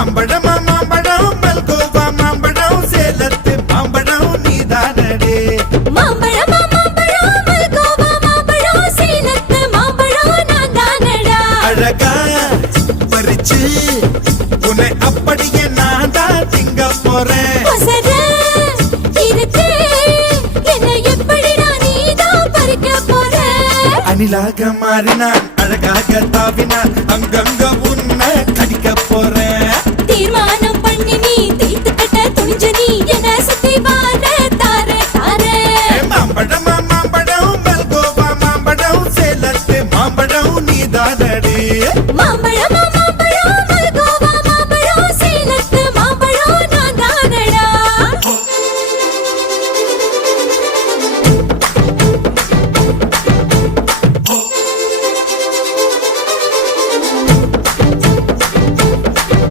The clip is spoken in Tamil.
மாம்பழமா மாம்பழம் மல்கோவா மாம்பழம் சேலத்து மாம்பழம் நீதானடே மாம்பழமா மாம்பழம் மல்கோவா மாம்பழம் சேலத்து மாம்பழம் நான் தானடா அழகா பறிச்சு உன்னை அப்படியே நான் தான் திங்க போறேன் அணிலாக மாறினான் அழகாக தாவினான் அங்கங்க உன்னை கடிக்க